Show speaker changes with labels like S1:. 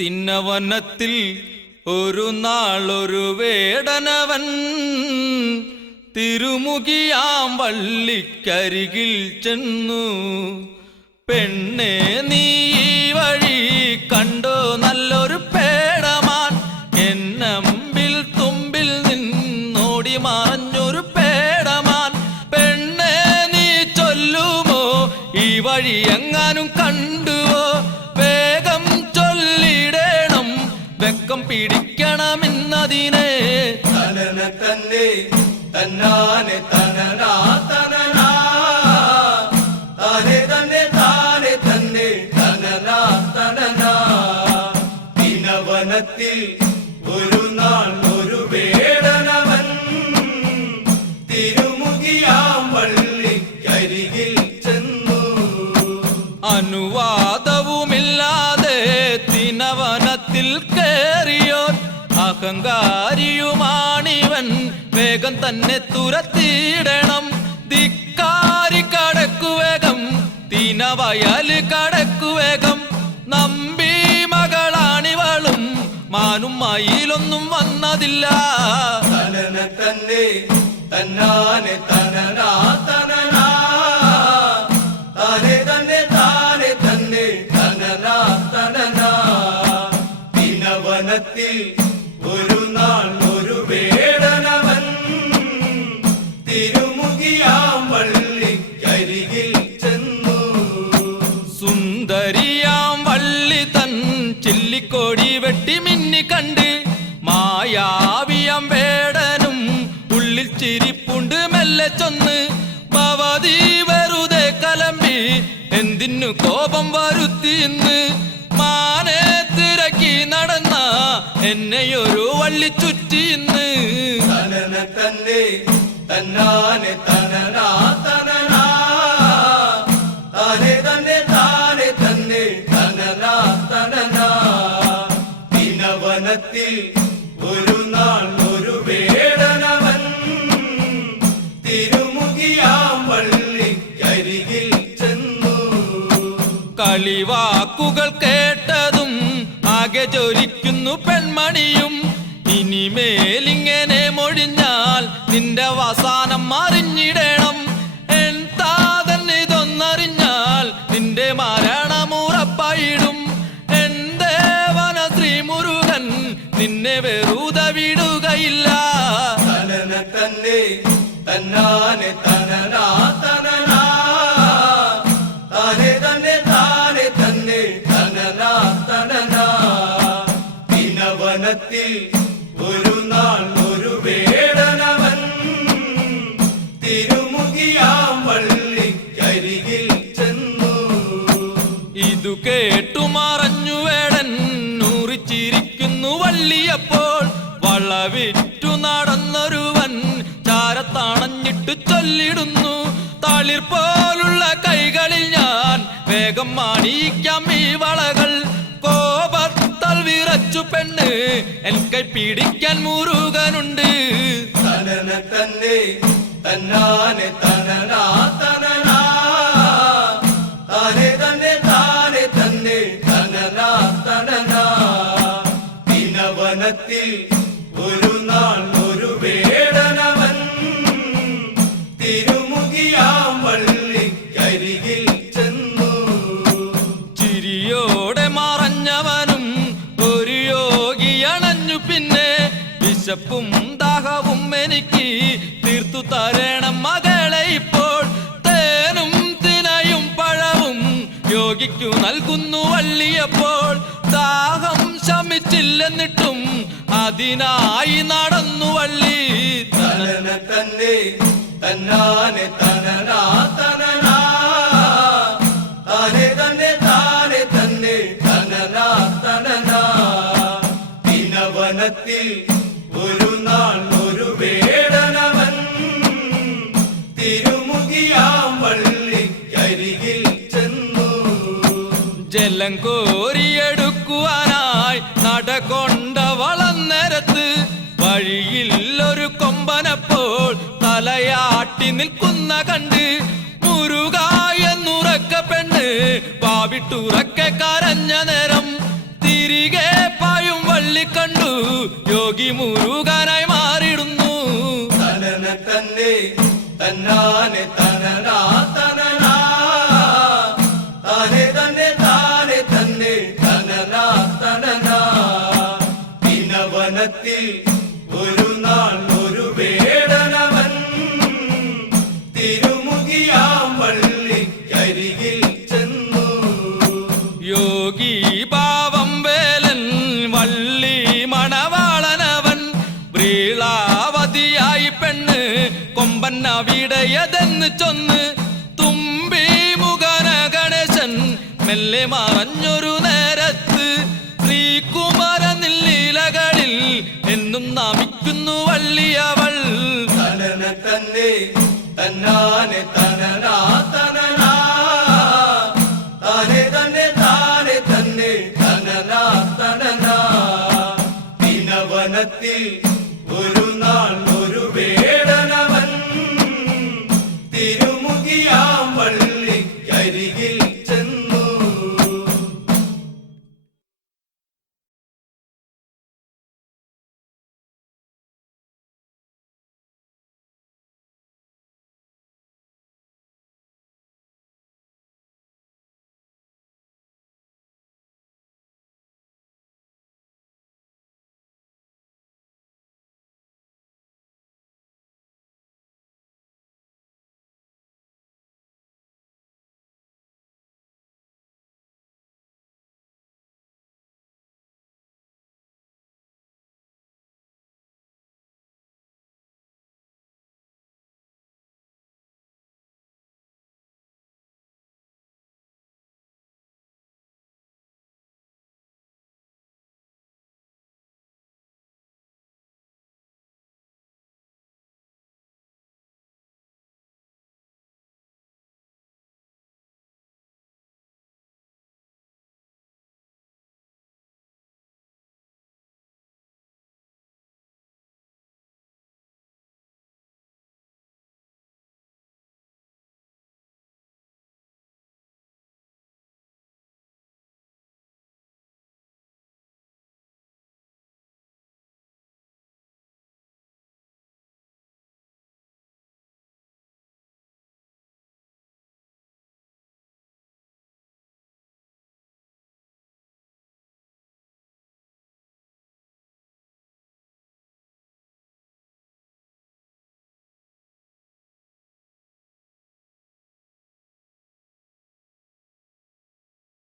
S1: തിന്നവനത്തിൽ ഒരു നാളൊരു വേടനവൻ. തിരുമുഖിയാം വള്ളിക്കരികിൽ ചെന്നു. പെണ്ണേ നീ വഴി വെക്കം പിടിക്കണമെന്നതിനെ
S2: തനന തന്നെ തന്നാനെ തനനാ തനനാ. താനെ
S1: അഹങ്കാരിയുമാണിവൻ. വേഗം തന്നെ തുരത്തിയിടണം. ധിക്കാരി കടക്കു വേഗം. കടക്കുവേഗം കടക്കു വേഗം. നമ്പി മകളാണിവളും. മാനും മയിലൊന്നും വന്നതില്ല.
S2: Thank ദിനവനത്തിൽ ചൊന്ന്
S1: ഭവതി വെറുതെ കലമ്പി. എന്തിനു കോപം വരുത്തി ഇന്ന്? മാനെ തിരക്കി നടന്ന എന്നെയൊരു വള്ളി ചുറ്റി ഇന്ന്.
S2: തനന തന്നെ തന്നാനെ
S1: ജ്വലിക്കുന്നു പെൺമണിയും. ഇനിമേലിങ്ങനെ മൊഴിഞ്ഞാൽ നിന്റെ അവസാനം അറിഞ്ഞിടണം. താതൻ ഇതൊന്നറിഞ്ഞാൽ നിന്റെ മരണമുറപ്പായിടും എൻ ദേവന ശ്രീമുരുകൻ നിന്നെ വെറുത വിടുകയില്ല.
S2: തനന തന്നെ തന്നാനെ തനനാ തനനാ. താനെ തന്നെ താനെ തന്നെ തനനാ തനനാ. ദിനവനത്തിൽ ഒരു നാൾ ഒരു വേടനവൻ. വള്ളിക്കരികിൽ ചെന്നു.
S1: ഇതു കേട്ടു മറഞ്ഞു വേടൻ നൂറിച്ചിരിക്കുന്നു വള്ളിയപ്പോൾ. വളവിറ്റു നടന്നൊരുവൻ ചാരത്തണഞ്ഞിട്ട് ചൊല്ലിടുന്നു. തളിർ പോലുള്ള കൈകളിൽ ഞാൻ വേഗം മാണിക്കാം ഈ വളകൾ. കോപത്തൽ വിറച്ചു പെണ്ണ് എൻ കൈ പിടിക്കാൻ മുരുകനുണ്ട്
S2: തനന തന്നെ തനനാ തനനാ. താനെ തന്നെ താനെ തന്നെ തനനാ
S1: വിശപ്പും ദാഹവും എനിക്ക് തീർത്തു തരണം മകളെ ഇപ്പോൾ. തേനും തിനയും പഴവും യോഗിക്കു നൽകുന്നു വള്ളിയപ്പോൾ. ദാഹം ശമിച്ചില്ലെന്നിട്ടും അതിനായി നടന്നു വള്ളി.
S2: തനന തന്നെ തന്നാനെ തനനാ തനനാ. താനെ തന്നെ
S1: കോരിയെടുക്കുവാനായി നടകൊണ്ട വളന്നേരത്ത് വഴിയിൽ ഒരു കൊമ്പനപ്പോൾ തലയാട്ടി നിൽക്കുന്ന കണ്ട്. മുരുക എന്നുറക്ക പെണ്ണ് പാവിട്ടുറക്കെ കരഞ്ഞ നേരം. തിരികെ വള്ളി കണ്ടു. യോഗി മുരുകനായി കൊമ്പൻ അവിടയതെന്ന് ചൊന്ന് തുമ്പി മുഖന ഗണേശൻ മെല്ലെ മറഞ്ഞൊരു നേരത്ത് എന്നും നമിക്കുന്നു വള്ളിയവൾ.
S2: തനന തന്നെ തന്നെ തനനാ. തനനാ ദിനവനത്തിൽ